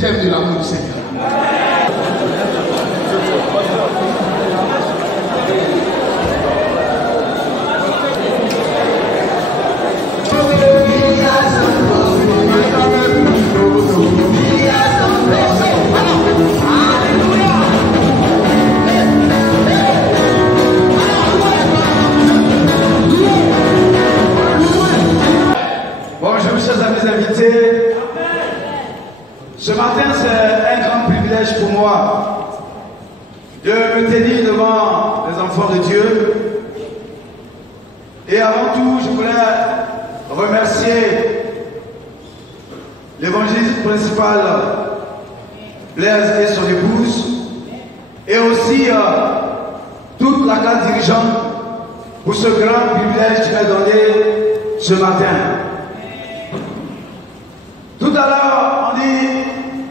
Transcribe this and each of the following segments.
t'aime de l'amour du Seigneur. Bonjour chers amis invités. Ce matin c'est un grand privilège pour moi de me tenir devant les enfants de Dieu. Et avant tout, je voulais remercier l'évangéliste principal Blaise et son épouse, et aussi toute la classe dirigeante pour ce grand privilège qu'il m'a donné ce matin. Tout à l'heure,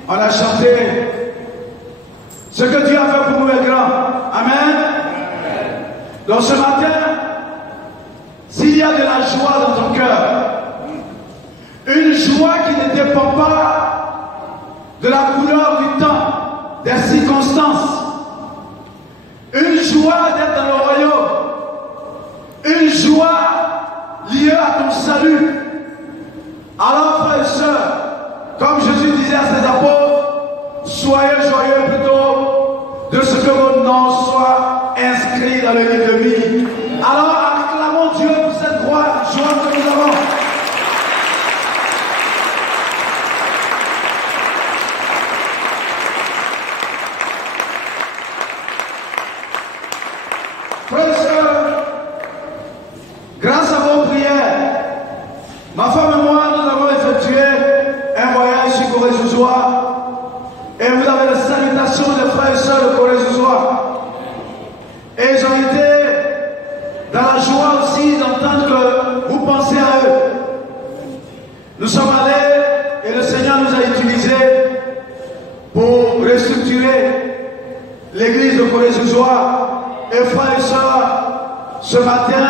on a chanté ce que Dieu a fait pour nous est grand. Amen. Donc ce matin, s'il y a de la joie dans ton cœur, une joie qui ne dépend pas de la couleur du temps, des circonstances, une joie d'être dans le royaume, une joie liée à ton salut, alors frères et sœurs, comme Jésus disait à ses apôtres, soyez joyeux plutôt de ce que votre nom soit inscrit dans le livre de vie. Alors acclamons Dieu pour cette joie que nous avons. Frères et sœurs, grâce à vos prières, ma femme et moi, nous avons effectué un voyage sur Corée-Zouzoua, et vous avez la salutation des frères et sœurs de Corée-Zouzoua. Et ils ont été dans la joie aussi d'entendre que vous pensez à eux. Nous sommes allés et le Seigneur nous a utilisés pour restructurer l'église de Corée-Zouzoua. Et frères et sœurs, ce matin,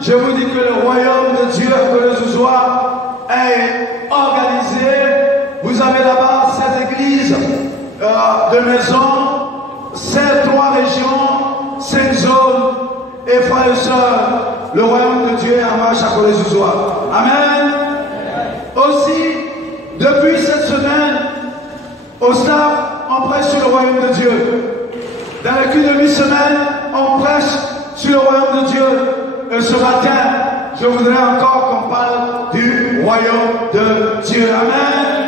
je vous dis que le royaume de Dieu à Corée-Zouzoua est organisé. Vous avez là-bas cette église de maisons, ces 3 régions, 5 zones. Et frères et sœurs, le royaume de Dieu est en marche à Corée-Zouzoua. Amen. Aussi, depuis cette semaine, au staff, on prêche sur le royaume de Dieu. Dans le culte de mi-semaine, on prêche sur le royaume de Dieu. Et ce matin, je voudrais encore qu'on parle du royaume de Dieu. Amen.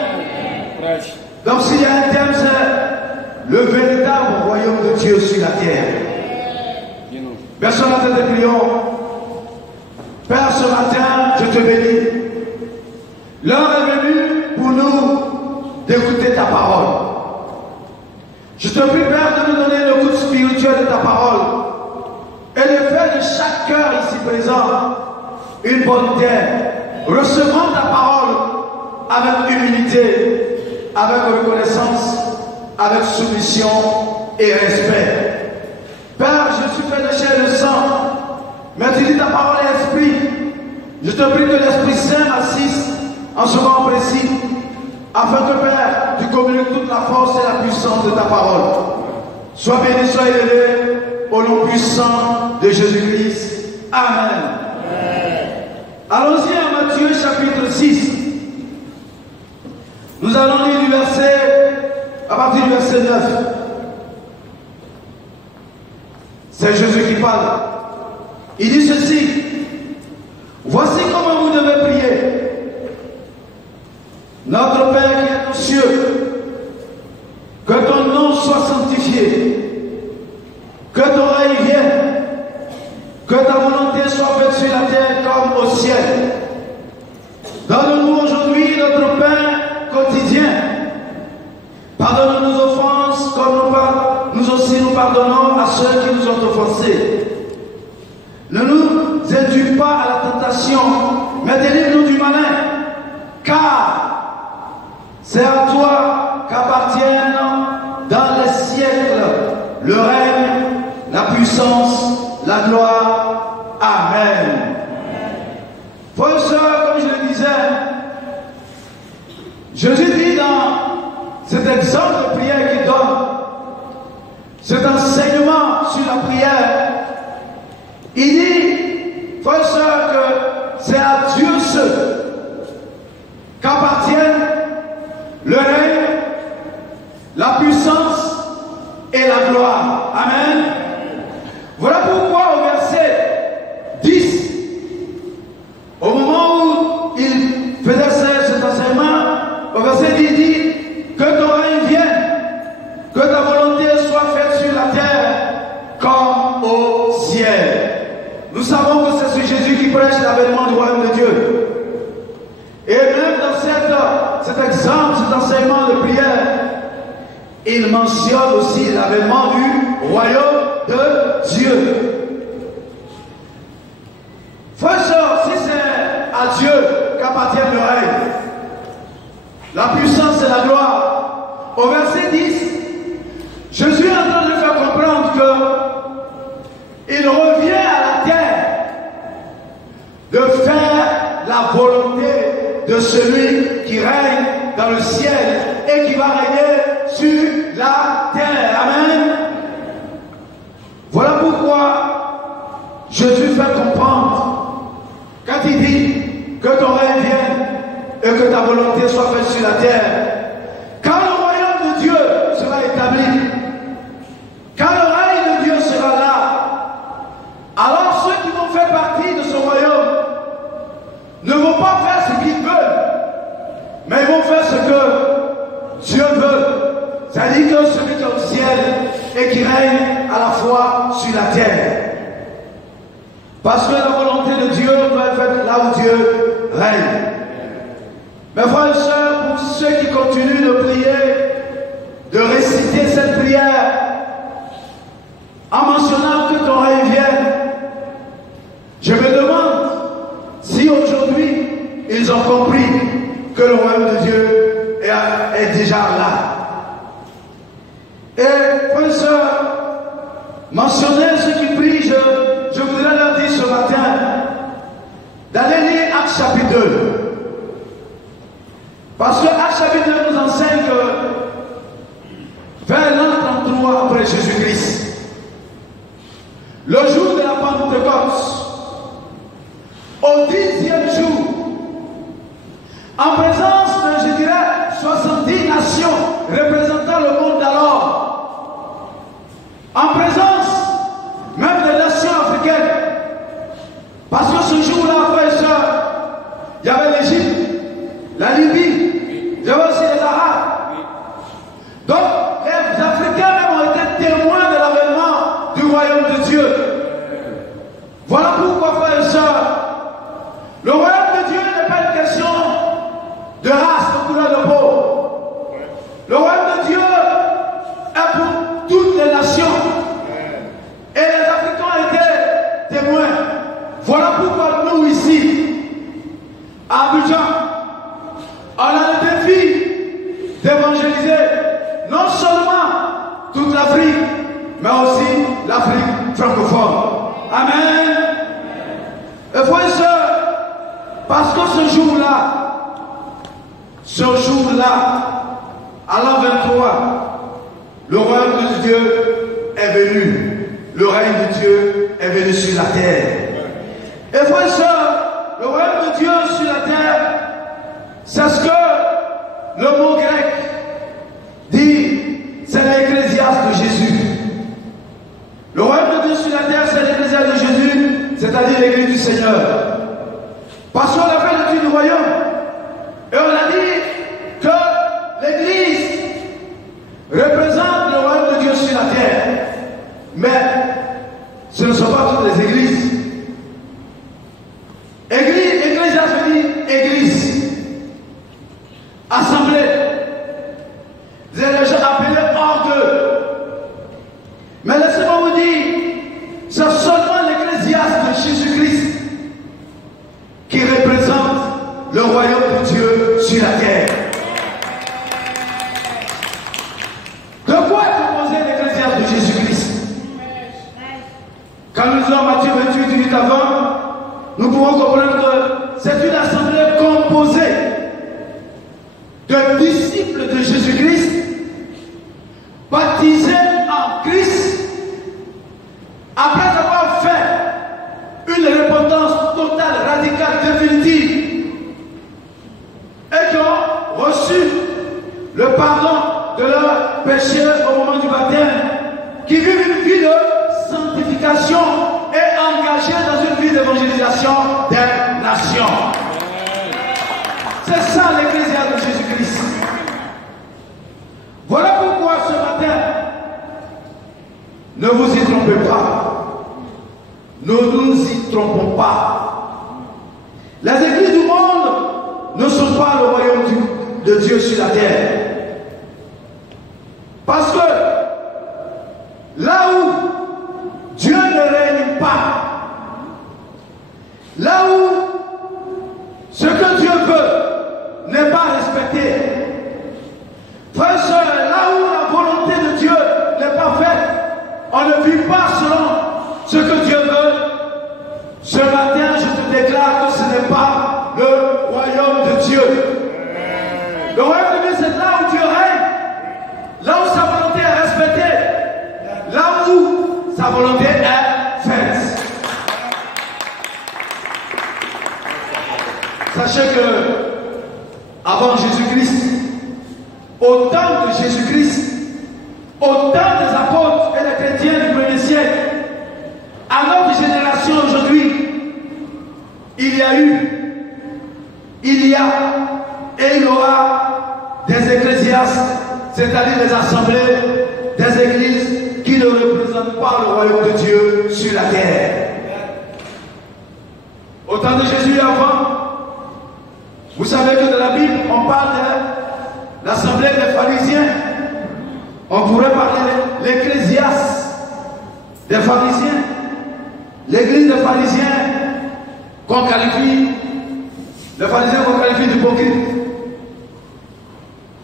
Donc s'il y a un thème, c'est le véritable royaume de Dieu sur la terre. Personne n'a fait de prions. Père, ce matin, je te bénis. L'heure est venue pour nous d'écouter ta parole. Je te prie, Père, de nous donner le goût spirituel de ta parole et de faire de chaque cœur ici présent une bonne terre, recevant ta parole avec humilité, avec reconnaissance, avec soumission et respect. Père, je suis fait de chair et de sang, mais tu dis ta parole est esprit. Je te prie que l'Esprit Saint assiste en ce moment précis, afin que, Père, tu communiques toute la force et la puissance de ta parole. Sois béni, sois élevé, au nom puissant de Jésus-Christ. Amen. Allons-y à Matthieu chapitre 6. Nous allons lire du verset, à partir du verset 9. C'est Jésus qui parle. Il dit ceci: voici comment vous devez prier. Notre Père qui est aux cieux, que ton nom soit sanctifié, que ton règne vienne, que ta volonté soit faite sur la terre comme au ciel. Donne-nous aujourd'hui notre pain quotidien. Pardonne nos offenses comme nous aussi nous pardonnons à ceux qui nous ont offensés. Ne nous induis pas à la tentation, mais délivre-nous du malin, car c'est à toi qu'appartiennent dans les siècles le règne, la puissance, la gloire. Amen. Frères et sœurs, comme je le disais, Jésus dit dans cet exemple de prière qu'il donne, cet enseignement sur la prière, il dit, frères et sœurs, que c'est à Dieu seul qu'appartiennent le règne, la puissance et la gloire. Amen. Voilà pourquoi au verset 10, au moment où il faisait cet enseignement, au verset 10, il dit que ton règne vienne, que ta volonté soit faite sur la terre comme au ciel. Nous savons que c'est ce Jésus qui prêche l'avènement du royaume de Dieu. Et même dans cet exemple, cet enseignement de prière, il mentionne aussi l'avènement du royaume de Dieu. Frères et sœurs, si c'est à Dieu qu'appartient le règne, la puissance et la gloire, au verset 10, Jésus est en train de faire comprendre qu'il revient à la terre de faire la volonté de celui qui règne dans le ciel et qui va régner sur la terre. Amen. Voilà pourquoi Jésus fait comprendre, quand il dit que ton règne vienne et que ta volonté soit faite sur la terre, quand le royaume de Dieu sera établi, quand le règne de Dieu sera là, alors ceux qui vont faire partie de ce royaume ne vont pas faire ce qu'ils veulent, mais ils vont faire ce que Dieu veut. C'est-à-dire que celui qui est au ciel et qui règne à la fois sur la terre. Parce que la volonté de Dieu doit être faite là où Dieu règne. Mes frères et sœurs, pour ceux qui continuent de prier, de réciter cette prière, en mentionnant que ton règne vienne, je me demande si aujourd'hui ils ont compris que le royaume de Dieu est déjà là. Et frères et sœurs, mentionnez ceux qui prient, je voudrais leur dire ce matin d'aller lire Actes chapitre 2. Parce que Actes chapitre 2 nous enseigne que vers l'an 33 après Jésus-Christ, le jour de la Pentecôte, au 10e jour, en présence de, je dirais, 70 nations représentant le monde d'alors, en présence même des nations africaines, parce que ce jour-là, frères et sœurs, il y avait l'Égypte, la Libye, il y avait aussi les Arabes. Donc, les Africains même ont été témoins de l'avènement du royaume de Dieu. Voilà pourquoi, frères et sœurs, le royaume de Dieu n'est pas une question de race, de couleur de peau. Le royaume de Dieu est pour toutes les nations. Et les Africains étaient témoins. Voilà pourquoi nous ici, à Abidjan, on a le défi d'évangéliser non seulement toute l'Afrique, mais aussi l'Afrique francophone. Amen. Et frères et sœurs, parce que ce jour-là, à l'an 23, le royaume de Dieu est venu. Le règne de Dieu est venu sur la terre. Et frères et sœurs, le royaume de Dieu sur la terre, c'est ce que le mot grec dit, c'est l'Ecclésiaste de Jésus. Le royaume de Dieu sur la terre, c'est l'Ecclésiaste de Jésus, c'est-à-dire l'Église du Seigneur. Parce qu'on a fait l'étude du royaume. Et on a dit que l'Église représente le royaume de Dieu sur la terre. Mais ce ne sont pas toutes les églises. Ecclésiaste veut dire église. Assemblée. Vous avez déjà appelé hors d'eux. Mais laissez-moi vous dire, c'est seulement l'Ecclésiaste de Jésus-Christ qui représente le royaume de Dieu sur la terre. De quoi est composé l'Ecclésiaste de Jésus-Christ? Quand nous lisons Matthieu 28, 8 à 20, nous pouvons comprendre que c'est une assemblée composée de disciples de Jésus-Christ le pardon de leurs péchés au moment du baptême, qui vivent une vie de sanctification et engagés dans une vie d'évangélisation des nations. C'est ça l'Ecclésiaste de Jésus-Christ. Voilà pourquoi ce matin, ne vous y trompez pas. Ne nous y trompons pas. Les églises du monde ne sont pas le royaume de Dieu sur la terre. Parce que là où Dieu ne règne pas, là où ce que Dieu veut n'est pas respecté, frères et sœurs, là où la volonté de Dieu n'est pas faite, on ne vit pas selon ce que Dieu veut. Ce matin, je te déclare que ce n'est pas le royaume de Dieu. Le royaume de Dieu, c'est là où Dieu règne, là où sa volonté est respectée, là où sa volonté est faite. Sachez que, avant Jésus-Christ, au temps de Jésus-Christ, au temps des apôtres et des chrétiens du premier siècle, à notre génération aujourd'hui, il y a et il y aura des ecclésiastes, c'est-à-dire des assemblées, des églises qui ne représentent pas le royaume de Dieu sur la terre. Au temps de Jésus avant, vous savez que dans la Bible, on parle de l'assemblée des pharisiens. On pourrait parler de l'ecclésiaste des pharisiens. L'église des pharisiens qu'on qualifie, les pharisiens qu'on qualifie d'hypocrites,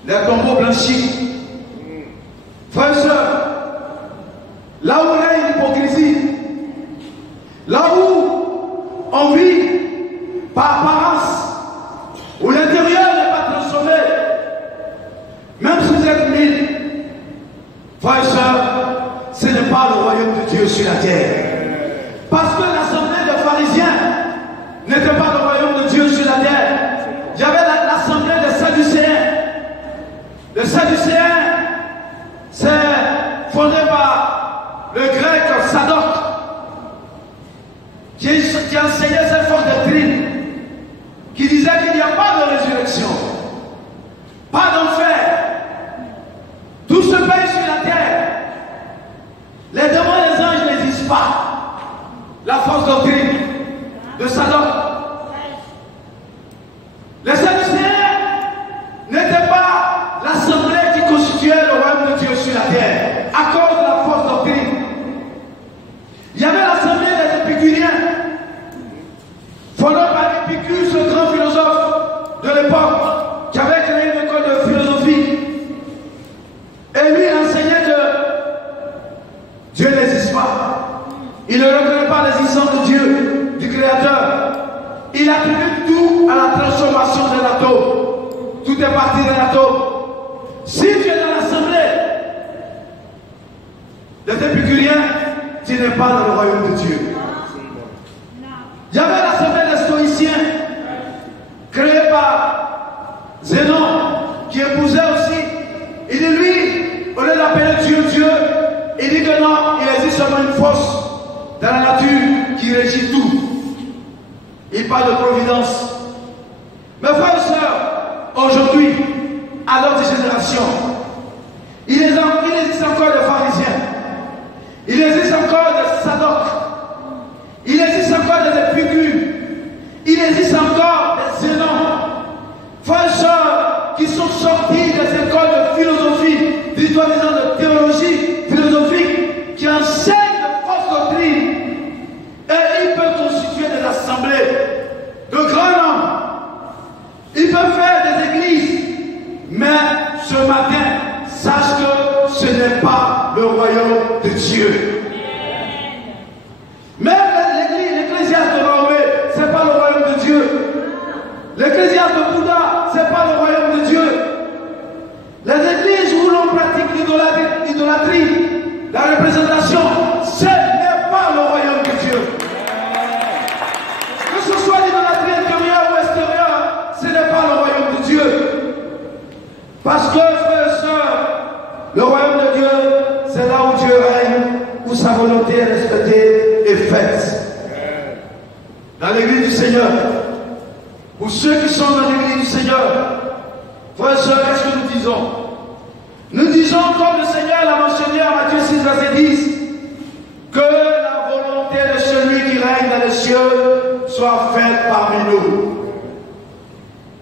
les tombeaux blanchis. Frères et sœurs, là où il y a une hypocrisie, là où on vit par apparence, où l'intérieur n'est pas transformé, même si vous êtes 1000, frères et sœurs, ce n'est pas le royaume de Dieu sur la terre. Parce que l'assemblée des pharisiens n'était pas le royaume de Dieu sur la terre. Il y avait l'assemblée des Sadducéens. Les Sadducéens, c'est fondé par le grec Sadoc, qui enseignait cette force doctrine, qui disait qu'il n'y a pas de résurrection, pas d'enfer. Tout se paye sur la terre. Les démons et les anges n'existent pas. La force doctrine de Sadoc. Les Sadducéens n'étaient pas l'assemblée qui constituait le royaume de Dieu sur la terre à cause de la force doctrine. Il y avait l'assemblée des Épicuriens, fondée par Épicure, ce grand philosophe de l'époque, qui avait créé une école de philosophie. Et lui enseignait que Dieu n'existe pas. Il ne reconnaît pas l'existence de Dieu, du Créateur. Il attribue tout à la transformation de l'atome. Tout est parti de l'atome. Si tu es dans l'assemblée des Épicuriens, tu n'es pas dans le royaume de Dieu. Il y avait l'assemblée des Stoïciens, créée par Zénon, qui épousait aussi. Il dit lui, au lieu d'appeler Dieu Dieu, il dit que non, il existe seulement une force dans la nature qui régit tout. Il parle de providence. Mes frères et sœurs, aujourd'hui, à notre génération, il existe encore des pharisiens, il existe encore des Sadoc, il existe encore des Épicures, il existe encore des Zénons, frères et sœurs qui sont sortis des écoles de philosophie, d'histoire de théologie philosophique, qui enseignent de fausses doctrines. Et ils peuvent constituer des assemblées de grands noms. Ils peuvent faire des églises. Mais ce matin, sache que ce n'est pas le royaume de Dieu. Même l'ecclésiaste de Mahomet, ce n'est pas le royaume de Dieu. L'ecclésiaste de Bouddha, ce n'est pas le royaume de Dieu. Les églises où l'on pratique l'idolâtrie, la représentation, ce n'est pas le royaume de Dieu. Que ce soit l'idolâtrie intérieure ou extérieure, ce n'est pas le royaume de Dieu. Parce que volonté est respectée et faite. Dans l'église du Seigneur, pour ceux qui sont dans l'église du Seigneur, frères et sœurs, qu'est-ce que nous disons? Nous disons, comme le Seigneur l'a mentionné en Matthieu 6, verset 10, que la volonté de celui qui règne dans les cieux soit faite parmi nous.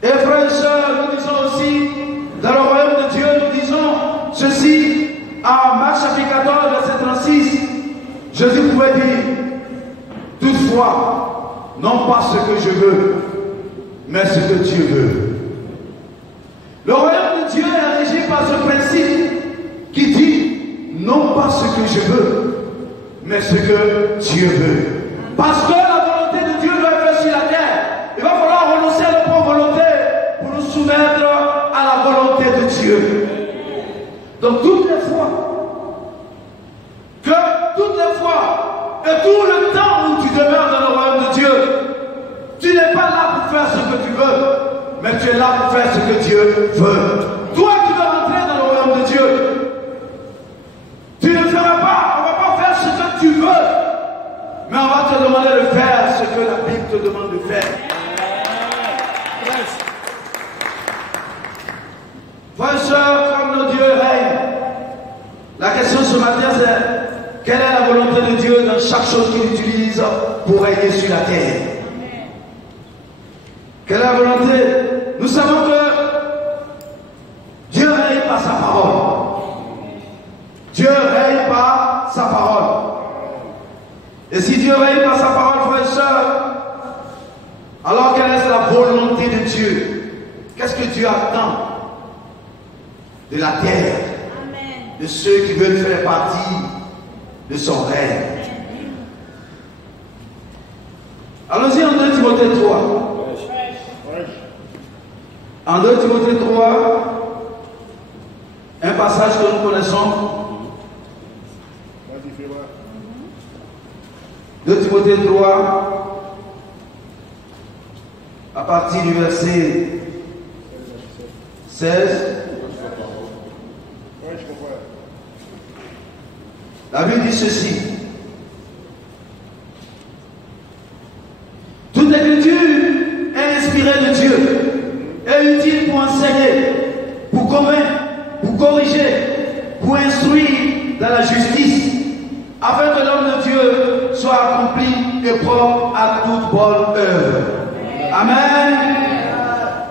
Et frères et sœurs, nous disons aussi, dans le royaume de Dieu, nous disons ceci, en Marc chapitre 14, verset 36, Jésus pouvait dire, toutefois, non pas ce que je veux, mais ce que Dieu veut. Le royaume de Dieu est régi par ce principe qui dit, non pas ce que je veux, mais ce que Dieu veut. Parce que la volonté de Dieu doit être faite sur la terre. Il va falloir renoncer à notre propre volonté pour nous soumettre à la volonté de Dieu. Donc toutes les fois et tout le temps où tu demeures dans le royaume de Dieu, tu n'es pas là pour faire ce que tu veux, mais tu es là pour faire ce que Dieu veut. Toi qui veux rentrer dans le royaume de Dieu, tu ne feras pas, on ne va pas faire ce que tu veux, mais on va te demander de faire ce que la Bible te demande de faire. Frères et sœurs, comme notre Dieu règne, la question ce matin c'est, quelle est la volonté de Dieu dans chaque chose qu'il utilise pour régner sur la terre? Quelle est la volonté? Nous savons que Dieu règne par sa parole. Dieu règne par sa parole. Et si Dieu règne par sa parole, frères et sœurs, alors quelle est la volonté de Dieu? Qu'est-ce que Dieu attend de la terre, de ceux qui veulent faire partie de son règne? Allons-y en 2 Timothée 3. En 2 Timothée 3, un passage que nous connaissons. 2 Timothée 3, à partir du verset 16. La Bible dit ceci. Toute écriture est inspirée de Dieu, est utile pour enseigner, pour convaincre, pour corriger, pour instruire dans la justice, afin que l'homme de Dieu soit accompli et propre à toute bonne œuvre. Amen.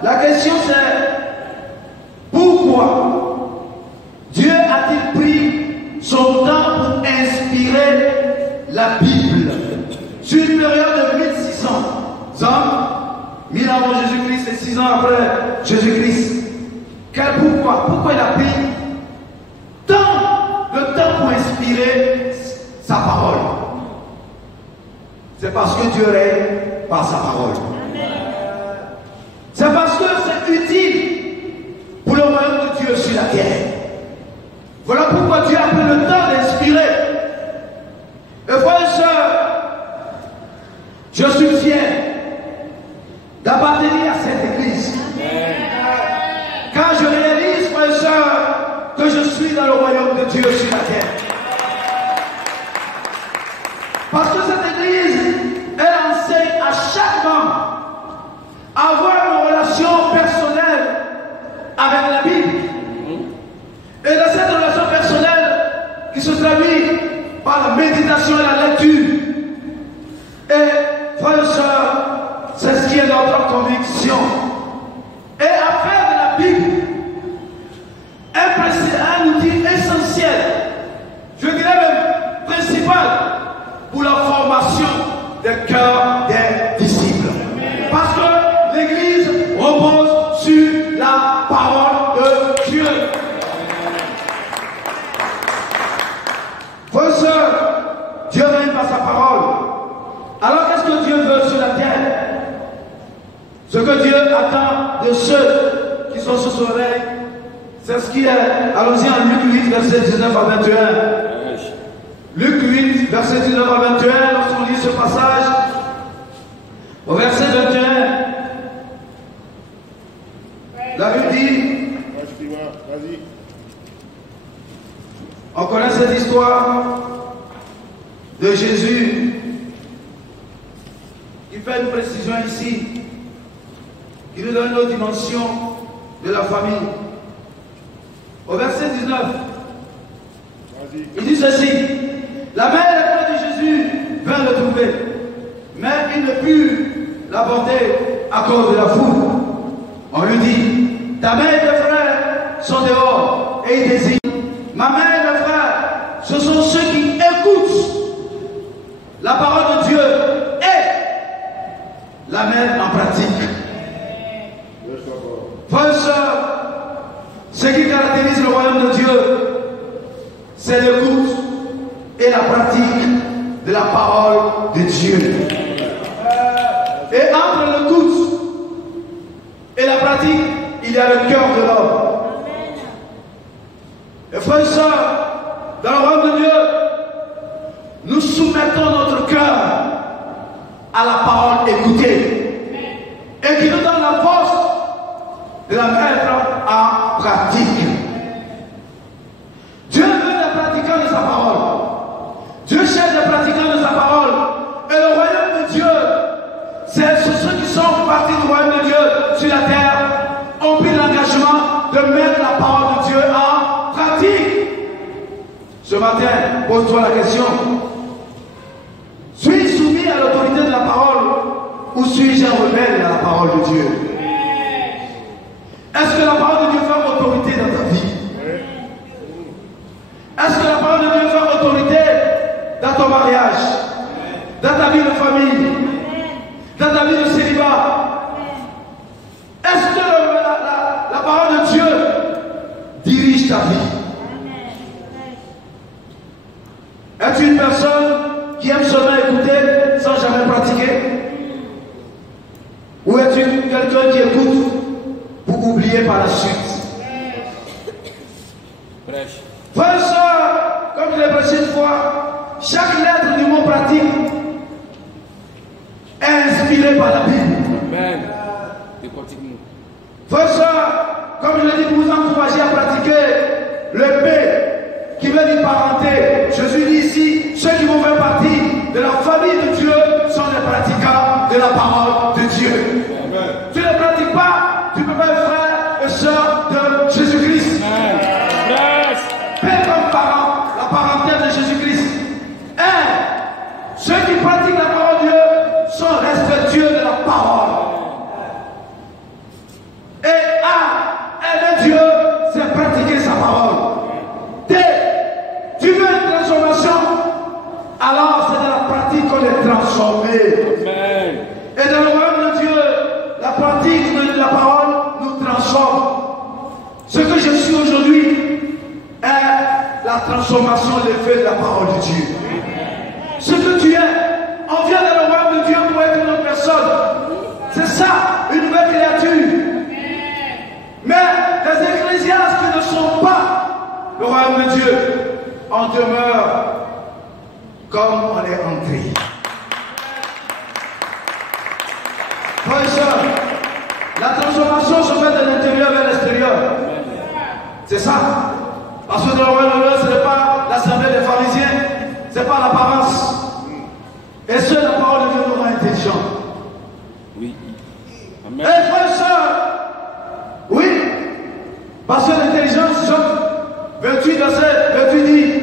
La question c'est, pourquoi Dieu a-t-il pris son temps pour inspirer la Bible sur une période de 1600 ans, 1000 avant Jésus-Christ et 6 ans après Jésus-Christ? Pourquoi il a pris tant de temps pour inspirer sa parole? C'est parce que Dieu règne par sa parole. C'est parce que c'est utile pour le royaume de Dieu sur la terre. Voilà pourquoi Dieu a pris le temps d'inspirer. Et frères et sœurs, je suis fier d'appartenir à cette église. Quand je réalise, frères et sœurs, que je suis dans le royaume de Dieu sur la terre. Parce que cette église, elle enseigne à chaque membre à avoir une relation personnelle avec la Bible. Et dans cette relation personnelle qui se traduit par la méditation et la lecture. Et frères et sœurs, c'est ce qui est notre conviction. Et à faire de la Bible un outil essentiel, je dirais même principal, pour la formation des cœurs des disciples. Parce que l'Église repose sur la parole de Dieu. Frères et sœurs, Dieu règne par sa parole. Alors qu'est-ce que Dieu veut sur la terre? Ce que Dieu attend de ceux qui sont sous son règne, c'est ce qui est. Allons-y en Luc 8, verset 19 à 21. Luc 8, verset 19 à 21, lorsqu'on lit ce passage, au verset 21, la Bible dit, on connaît cette histoire, de Jésus, il fait une précision ici, qui nous donne une autre dimension de la famille. Au verset 19, il dit ceci: la mère et le frère de Jésus vint le trouver, mais il ne put l'aborder à cause de la foule. On lui dit: ta mère et tes frères sont dehors et ils désignent. Ma mère et mes frères, ce sont ceux qui écoutent la parole de Dieu et la mettent en pratique. Frères et sœurs, ce qui caractérise le royaume de Dieu, c'est l'écoute et la pratique de la parole de Dieu. Et entre l'écoute et la pratique, il y a le cœur de l'homme. Et frères et sœurs, dans le royaume de Dieu, nous soumettons notre cœur à la parole écoutée et qui nous donne la force de la mettre en pratique. Dieu veut des pratiquants de sa parole. Dieu cherche des pratiquants de sa parole. Et le royaume de Dieu, c'est ceux qui sont partis du royaume de Dieu sur la terre, ont pris l'engagement de mettre la parole de Dieu en pratique. Ce matin, pose-toi la question: suis-je soumis à l'autorité de la parole ou suis-je un rebelle à la parole de Dieu? Est-ce que la parole de Dieu fait autorité dans ta vie? Est-ce que la parole de Dieu fait autorité dans ton mariage, dans ta vie de famille, dans ta vie de célibat? Est-ce que la parole de Dieu dirige ta vie? Es-tu une personne qui aime seulement écouter sans jamais pratiquer? Ou es-tu quelqu'un qui écoute pour oublier par la suite? Frères et sœurs, comme je l'ai prêché une fois, chaque lettre du mot pratique est inspirée par la Bible. Amen. Frères et sœurs, comme je l'ai dit, pour vous encourager à pratiquer le P qui veut dire parenté. Jésus dit ici, ceux qui vont faire partie de la famille de Dieu sont les pratiquants de la parole de Dieu. Amen. Tu ne pratiques pas, tu ne peux pas être frère et sœur de Jésus-Christ. Père comme parent, la parenté de Jésus-Christ. Ceux qui pratiquent la parole de Dieu sont respectueux de la parole. Et aimer Dieu, c'est pratiquer sa parole. Tu veux une transformation? Alors c'est dans la pratique qu'on est transformé. Amen. Et dans le royaume de Dieu, la pratique de la parole nous transforme. Ce que je suis aujourd'hui est la transformation, l'effet de la parole de Dieu. Amen. Ce que tu es, on vient dans le royaume de Dieu pour être une autre personne. C'est ça, une nouvelle créature. Amen. Mais les ecclésiastes qui ne sont pas le royaume de Dieu, on demeure comme on est entré. Frères et sœurs, la transformation se fait de l'intérieur vers l'extérieur. C'est ça. Parce que dans le royaume de Dieu, ce n'est pas l'assemblée des pharisiens, ce n'est pas l'apparence. Et seule la parole de Dieu nous rend intelligents. Oui. Amen. Et frères et sœurs, oui, parce que l'intelligence, Job 28, verset 28 dit,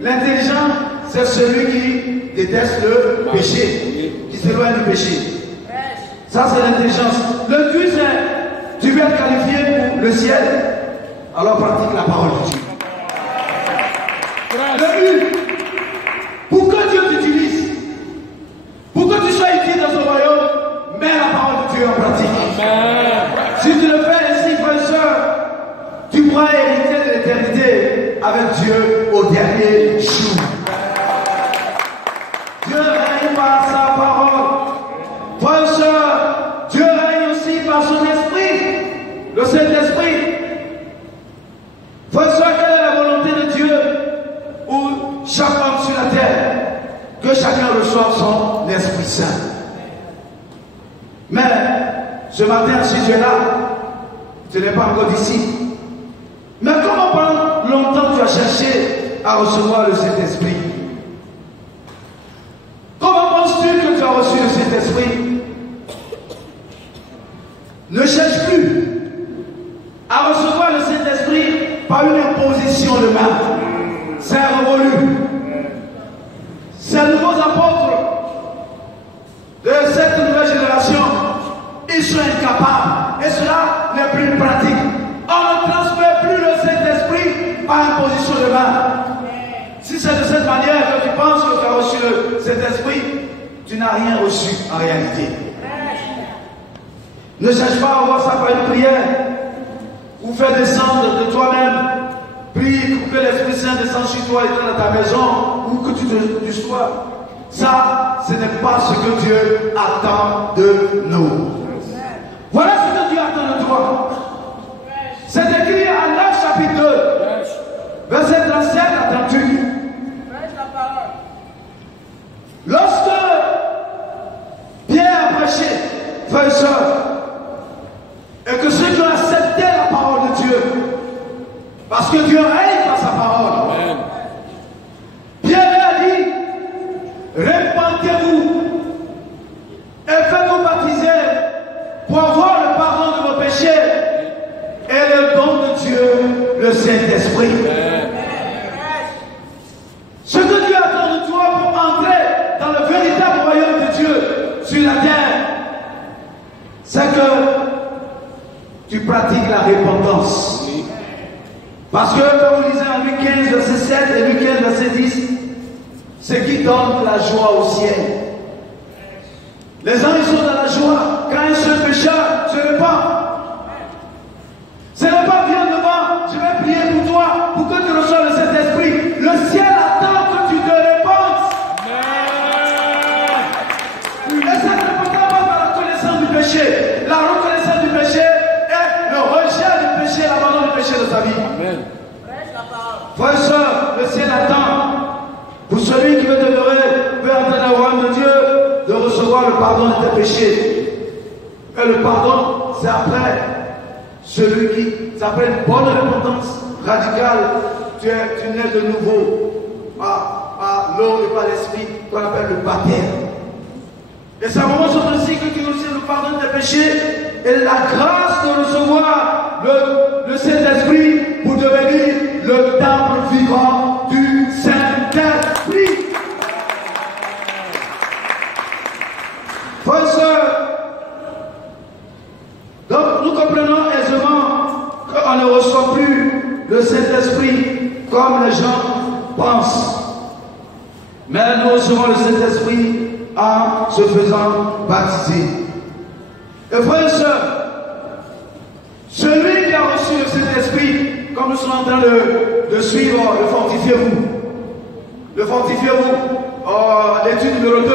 l'intelligent, c'est celui qui déteste le péché, qui s'éloigne du péché. Ça, c'est l'intelligence. Le but, c'est, tu veux être qualifié pour le ciel, alors pratique la parole de Dieu. Le but, pour que Dieu t'utilise, pour que tu sois utile dans son royaume, mets la parole de Dieu en pratique. Amen. Si tu le fais ainsi, frères et sœurs, tu pourras hériter de l'éternité avec Dieu au dernier jour. Dieu règne par sa parole. Frères et sœurs, Dieu règne aussi par son esprit, le Saint-Esprit. Frères et sœurs, quelle est la volonté de Dieu pour chaque homme sur la terre? Que chacun reçoive son Esprit Saint. Mais ce matin, si tu es là, tu n'es pas encore d'ici. Mais comment pendant longtemps tu as cherché à recevoir le Saint-Esprit? imposition de main. C'est révolu. Ces nouveaux apôtres de cette nouvelle génération, ils sont incapables. Et cela n'est plus pratique. On ne transmet plus le Saint-Esprit par imposition de main. Si c'est de cette manière que tu penses que tu as reçu le Saint-Esprit, tu n'as rien reçu en réalité. Ne cherche pas à avoir ça par une prière ou faire descendre de toi-même. Prie pour que l'Esprit Saint descende sur toi et dans ta maison ou que tu te sois. Ça, ce n'est pas ce que Dieu attend de nous. Voilà ce que Dieu attend de toi. C'est écrit en Actes chapitre 2, verset 37 à 38. Lorsque Pierre a prêché, frères et sœurs, et que ceux qui ont accepté la parole de Dieu, parce que Dieu règne par sa parole, amen. Pierre a dit, répentez-vous et faites-vous baptiser pour avoir le pardon de vos péchés et le don de Dieu, le Saint-Esprit. Ce que Dieu attend de toi pour entrer dans le véritable royaume de Dieu sur la terre, c'est que tu pratiques la repentance. Parce que quand vous lisez en Luc 15, verset 7 et Luc 15, verset 10, c'est qui donne la joie au ciel. Les gens ils sont dans la joie quand un seul pécheur se répand. Ce n'est pas bien devant, je vais prier pour toi, pour que tu reçoives le Saint-Esprit. Le ciel attend que tu te répandes. Et ça ne répond pas par la connaissance du péché. La reconnaissance du péché est le rejet du péché, l'abandon du péché de ta vie. Amen. Frères et sœurs, le ciel attend pour celui qui veut demeurer, veut entrer dans le royaume de Dieu, de recevoir le pardon de tes péchés. Et le pardon, c'est après celui qui s'appelle une bonne repentance radicale. Tu nais de nouveau par l'eau et par l'esprit, qu'on appelle le baptême. Et c'est un moment aussi que tu reçois le pardon de tes péchés et la grâce de recevoir le Saint-Esprit pour devenir le temple vivant du Saint-Esprit. Frères et sœurs, donc nous comprenons aisément qu'on ne reçoit plus le Saint-Esprit comme les gens pensent. Mais nous recevons le Saint-Esprit en se faisant baptiser. Et frères et sœurs, celui qui a reçu le Saint-Esprit, comme nous sommes en train de suivre, le fortifiez-vous. Le fortifiez-vous. L'étude numéro 2.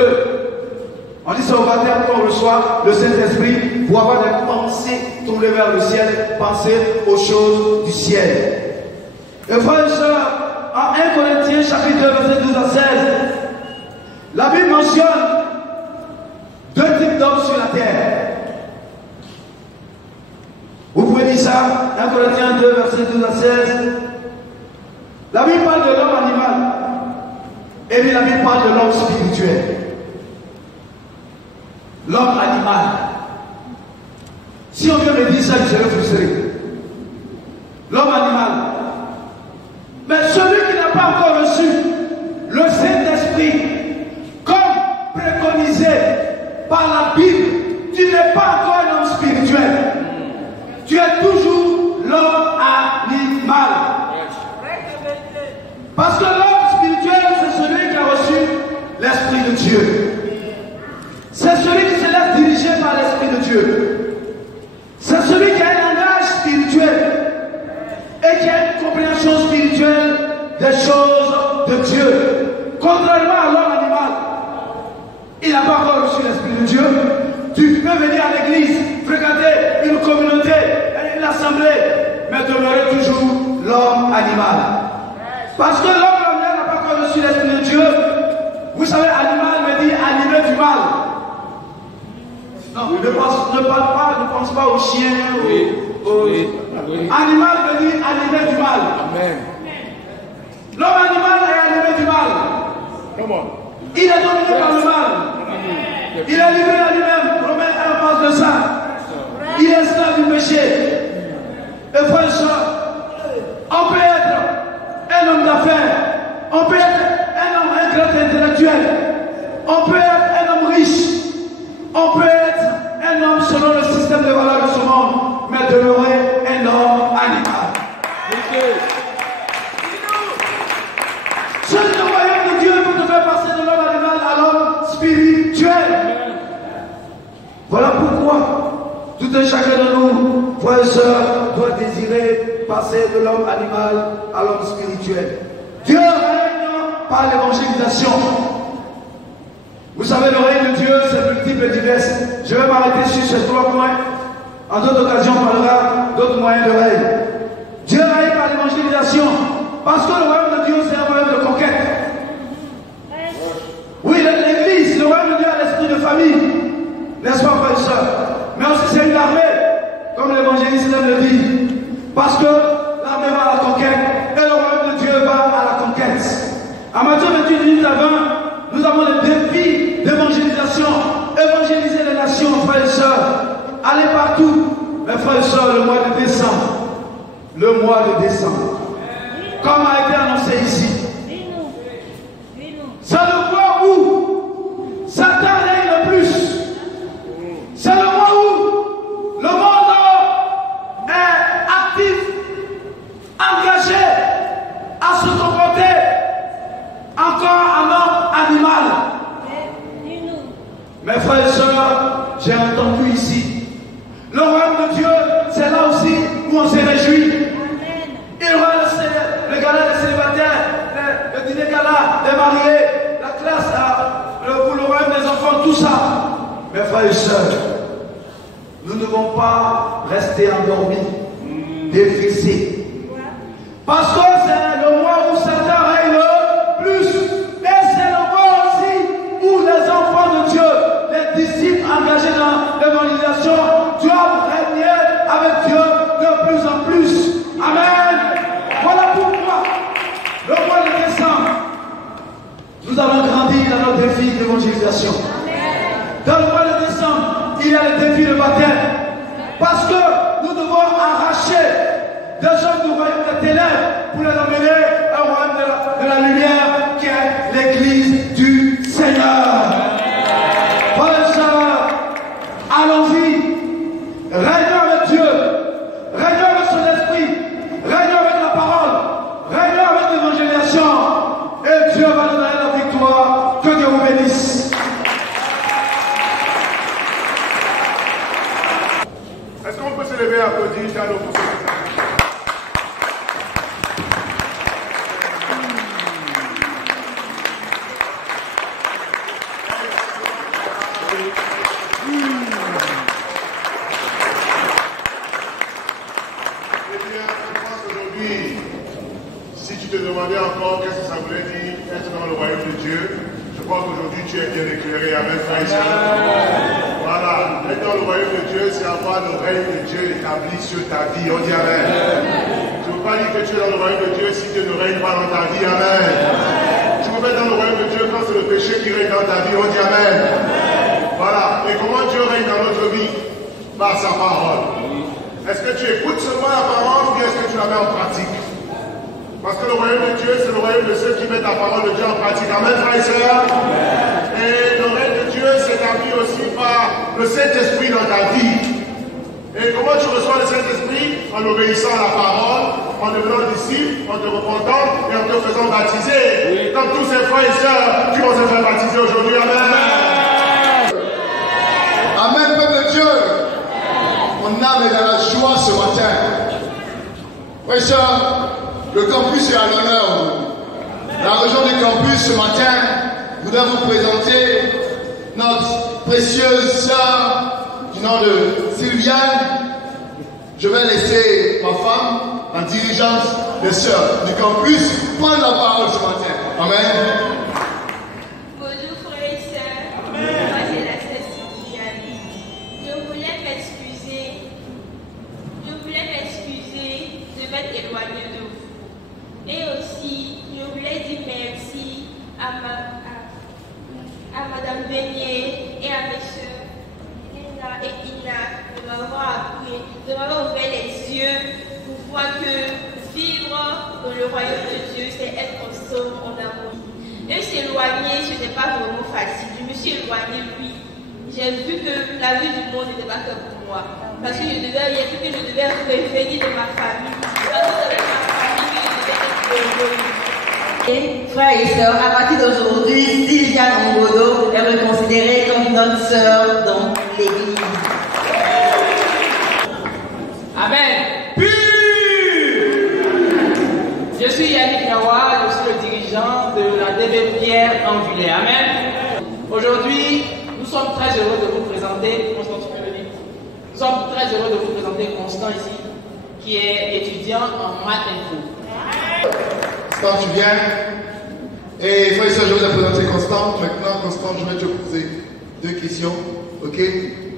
On dit c'est au baptême qu'on reçoit le Saint-Esprit pour avoir des pensées tournées vers le ciel, penser aux choses du ciel. Et frères et sœurs, en 1 Corinthiens chapitre 2, verset 12 à 16, la Bible mentionne deux types d'hommes sur la terre. Vous pouvez dire ça, 1 Corinthiens 2, verset 12 à 16. La Bible parle de l'homme animal, et puis la Bible parle de l'homme spirituel. L'homme animal. Si on vient me dire ça, je serai frustré. L'homme animal. Mais celui qui n'a pas encore reçu le Saint-Esprit, comme préconisé par la Bible, tu n'es pas encore un homme spirituel. Tu es toujours l'homme animal. Parce que l'homme spirituel, c'est celui qui a reçu l'Esprit de Dieu. C'est celui qui se laisse diriger par l'Esprit de Dieu. C'est celui qui a un langage spirituel et qui a une compréhension spirituelle des choses de Dieu. Contrairement à l'homme animal, il n'a pas encore reçu l'Esprit de Dieu. Tu peux venir à l'église, fréquenter une communauté, une assemblée, mais demeurer toujours l'homme animal. Parce que l'homme animal n'a pas encore reçu l'Esprit de Dieu. Vous savez, animal veut dire animé du mal. Non, ne pense pas aux chiens. Animal veut dire animé du mal. Amen. L'homme animal est animé du mal. Il est dominé par le mal. Il est livré à lui-même. Romains 1 parle de ça. Il est esclave du péché. Et frère et soeur, on peut être passer de l'homme animal à l'homme spirituel. Dieu règne par l'évangélisation. Vous savez, le règne de Dieu, c'est multiple et divers. Je vais m'arrêter sur ces 3 points. En d'autres occasions, on parlera d'autres moyens de règne. Dieu règne par l'évangélisation. Parce que le royaume de Dieu, c'est un royaume de conquête. Oui, l'Église, le royaume de Dieu a l'esprit de famille. N'est-ce pas, frère et soeur? Mais aussi, c'est une armée, comme l'évangéliste le dit. Parce que l'armée va à la conquête et le royaume de Dieu va à la conquête. À Matthieu 28, 20, nous avons le défi d'évangélisation. Évangéliser les nations, frères et sœurs. Allez partout. Mes frères et sœurs, le mois de décembre. Le mois de décembre. Comme a été annoncé ici. C'est le mois où Satan règne le plus. C'est le mois où le monde est actif, engagé à se comporter encore en homme animal. Mes frères et sœurs, j'ai entendu ici, le royaume de Dieu, c'est là aussi où on se réjouit. Il y aura le gala des célibataires, le dîner gala des mariés, la classe pour le royaume des enfants, tout ça. Mes frères et sœurs, nous ne devons pas rester endormis, défrissés. Parce que c'est le mois où Satan règne le plus. Et c'est le mois aussi où les enfants de Dieu, les disciples engagés dans l'évangélisation, doivent régner avec Dieu de plus en plus. Amen. Voilà pourquoi le mois de décembre, nous avons grandi dans notre défi d'évangélisation. Dans le mois de décembre, il y a le défi de baptême. Parce que nous devons arracher des gens du royaume des ténèbres pour les emmener au royaume de la lumière qui est l'église du Seigneur. Frères et sœurs, allons-y. Régnons avec Dieu. Régnons avec son esprit. Régnons avec la parole. Régnons avec l'évangélisation. Et Dieu va nous donner la victoire. Que Dieu vous bénisse. Est-ce qu'on peut se lever et applaudir Charles pour ce encore qu'est-ce que ça voulait dire être dans le royaume de Dieu. Je crois qu'aujourd'hui tu es bien éclairé. Amen, frère et sœur. Voilà, être dans le royaume de Dieu, c'est avoir le règne de Dieu établi sur ta vie. On dit Amen. Je ne veux pas dire que tu es dans le royaume de Dieu si Dieu ne règne pas dans ta vie. Amen. Tu peux être dans le royaume de Dieu quand c'est le péché qui règne dans ta vie. On dit Amen. Voilà, et comment Dieu règne dans notre vie? Par sa parole. Est-ce que tu écoutes seulement la parole ou bien est-ce que tu la mets en pratique? Parce que le royaume de Dieu, c'est le royaume de ceux qui mettent la parole de Dieu en pratique. Amen, frères et sœurs. Et le règne de Dieu s'établit aussi par le Saint-Esprit dans ta vie. Et comment tu reçois le Saint-Esprit? En obéissant à la parole, en devenant disciple, en te repentant et en te faisant baptiser. Comme tous ces frères et sœurs qui vont se faire baptiser aujourd'hui. Amen. Amen, peuple de Dieu. Mon âme est dans la joie ce matin. Frères et sœurs, le campus est à l'honneur. La région du campus ce matin voudrait vous présenter notre précieuse sœur du nom de Sylviane. Je vais laisser ma femme, en dirigeante des sœurs du campus, prendre la parole ce matin. Amen. Bonjour frères et sœurs. Moi c'est la sœur Sylviane. Je voulais m'excuser de m'être éloignée de vous. Et aussi, je voulais dire merci à Madame Beignet et à mes soeurs Elena et Ina de m'avoir appris, de m'avoir ouvert les yeux pour voir que vivre dans le royaume de Dieu, c'est être ensemble en amour. Et s'éloigner, ce n'est pas vraiment facile. Je me suis éloignée, puis j'ai vu que la vie du monde n'était pas que pour moi. Parce que il y a tout que je devais revenir de ma famille. Et frères et sœurs, à partir d'aujourd'hui, Sylviane Ongodo est reconsidérée comme notre sœur dans l'Église. Amen. Pur. il est. Amen. Aujourd'hui, nous sommes très heureux de vous présenter, Constant, tu peux le dire. Nous sommes très heureux de vous présenter Constant ici, qui est étudiant en maths info. Constant, tu viens. Et frère et soeur, je vais vous présenter Constant. Maintenant, Constant, je vais te poser 2 questions. Ok?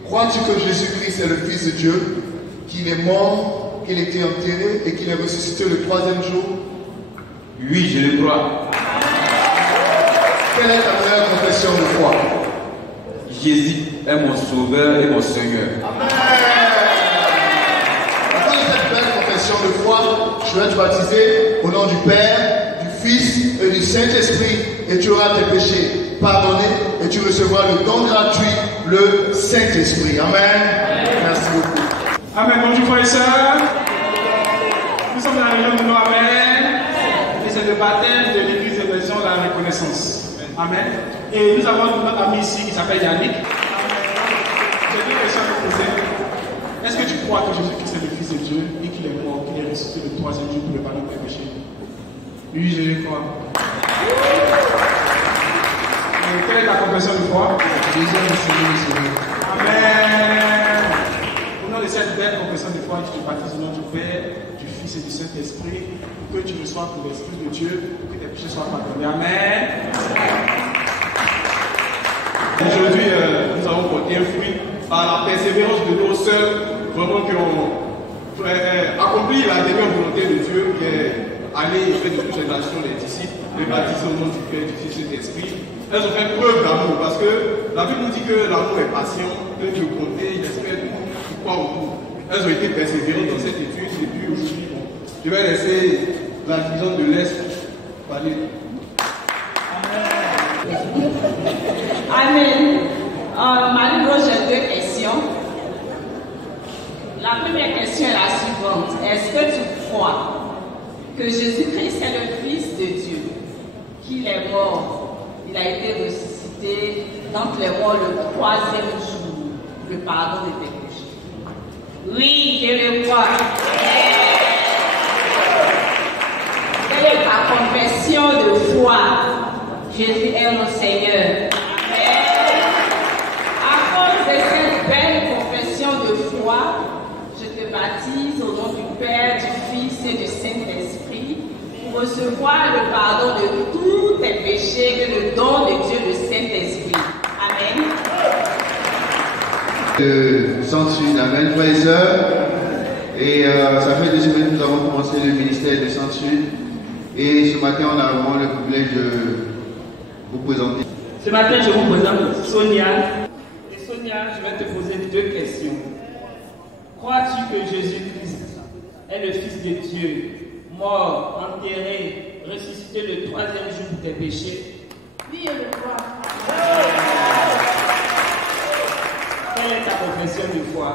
Crois-tu que Jésus-Christ est le Fils de Dieu, qu'il est mort, qu'il a été enterré et qu'il est ressuscité le 3e jour? Oui, je le crois. Quelle est ta meilleure confession de foi? Jésus est mon sauveur et mon Seigneur. Amen. Après cette belle confession de foi, je vais te baptiser au nom du Père, du Fils et du Saint-Esprit, et tu auras tes péchés pardonnés et tu recevras le don gratuit, le Saint-Esprit. Amen. Merci beaucoup. Amen. Bonjour frères et sœurs. Nous sommes dans la réunion de nos Amen. Et c'est le baptême de l'église de version de la reconnaissance. Amen. Et nous avons notre ami ici qui s'appelle Yannick. J'ai 2 questions à vous poser. Est-ce que tu crois que Jésus-Christ est le Fils de Dieu et qu'il est mort, qu'il est ressuscité le 3e jour pour le pardon de tes péchés? Oui, je le crois. Et quelle est ta confession de foi? Jésus est le Seigneur du Seigneur. Amen. Au nom de cette belle confession de foi, je te baptise au nom du Père, du Fils et du Saint-Esprit, pour que tu reçoives l'Esprit de Dieu, pour que tes péchés soient pardonnés. Amen. Aujourd'hui, nous avons porté un fruit par la persévérance de nos sœurs, vraiment qui ont accompli la dernière volonté de Dieu, qui est aller et faire de toutes les nations les disciples, les baptiser au nom du Père, du Fils et de l'Esprit. Elles ont fait preuve d'amour, parce que la Bible nous dit que l'amour est patient, que Dieu compte, il espère tout, il croit au tout. Elles ont été persévérantes dans cette étude, et puis aujourd'hui, bon, je vais laisser la division de l'Est parler. Amen. Marie-Rose, j'ai 2 questions. La première question est la suivante. Est-ce que tu crois que Jésus-Christ est le Fils de Dieu, qu'il est mort, il a été ressuscité d'entre les morts le 3e jour, le pardon de tes péchés? Oui, je le crois. Quelle est ta confession de foi? Jésus est mon Seigneur. À cause de cette belle confession de foi, je te baptise au nom du Père, du Fils et du Saint-Esprit pour recevoir le pardon de tous tes péchés et le don de Dieu, le Saint-Esprit. Amen. Sainte-Sud, Amen, frères et sœurs. Et ça fait 2 semaines que nous avons commencé le ministère de Sainte-Sud. Et ce matin, on a vraiment le privilège de vous présenter. Ce matin, je vous présente Sonia. Et Sonia, je vais te poser 2 questions. Crois-tu que Jésus-Christ est le Fils de Dieu, mort, enterré, ressuscité le 3e jour pour tes péchés? Oui, je le crois. Quelle est ta confession de foi?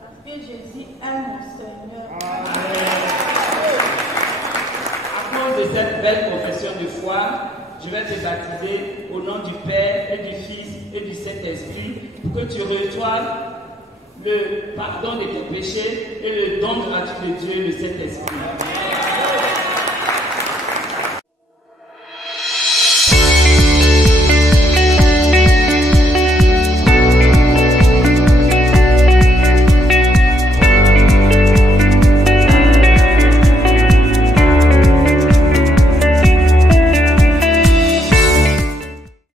Parce que Jésus est mon Seigneur. À cause de cette belle confession de foi, je vais te baptiser au nom du Père et du Fils et du Saint-Esprit pour que tu reçoives le pardon de tes péchés et le don gratuit de Dieu, le Saint-Esprit.